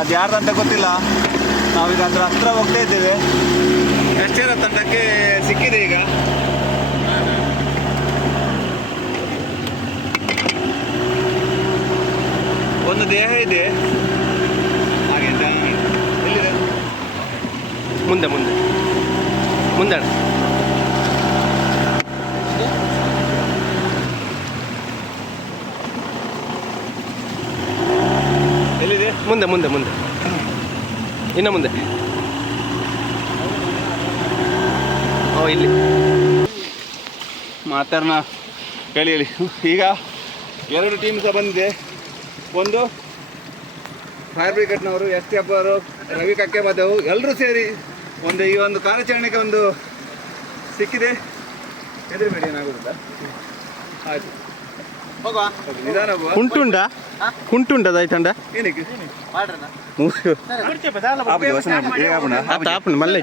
ಅದು ಯಾರ್ದಂತ ಗೊತ್ತಿಲ್ಲ. ನಾವೀಗ ಅದ್ರ ಹತ್ರ ಹೋಗ್ತಾ ಇದ್ದೇವೆ. ಎಷ್ಟೇರ ತಂಡಕ್ಕೆ ಸಿಕ್ಕಿದೆ ಈಗ? ಒಂದು ದೇಹ ಇದೆ. ಹಾಗೆ ಎಲ್ಲಿದೆ? ಮುಂದೆ ಮುಂದೆ. ಮುಂದೆ ಅಣ್ಣ. ಎಲ್ಲಿದೆ ಮುಂದೆ ಮುಂದೆ ಮುಂದೆ. ಇನ್ನು ಮುಂದೆ. ಓ ಇಲ್ಲಿ. ಮಾತಾಡೋಣ ಹೇಳಿ ಹೇಳಿ. ಈಗ ಎರಡು ಟೀಮ್ ಸಹ ಬಂದಿದೆ. ಒಂದು ಫೈರ್ ಬ್ರಿಗೇಡ್ನವರು ಎಸ್ ಟಿ ಅವರು ರವಿ ಕಕ್ಕೆ ಬದವು ಎಲ್ಲರೂ ಸೇರಿ ಒಂದು ಈ ಒಂದು ಕಾರ್ಯಾಚರಣೆಗೆ ಒಂದು ಸಿಕ್ಕಿದೆ. ಹೆದರಬೇಡಿ ಏನಾಗುದಿಲ್ಲ ಆಯ್ತು. ಹೋಗುವ. ನಿಧಾನ ಹೋಗುವ ಕುಂಟುಂಡ ಕುಂಟುಂಡ ದಾಯ್ತಂಡ ಏನಕ್ಕೆ ಆಪಣ ಮಲ್ಲ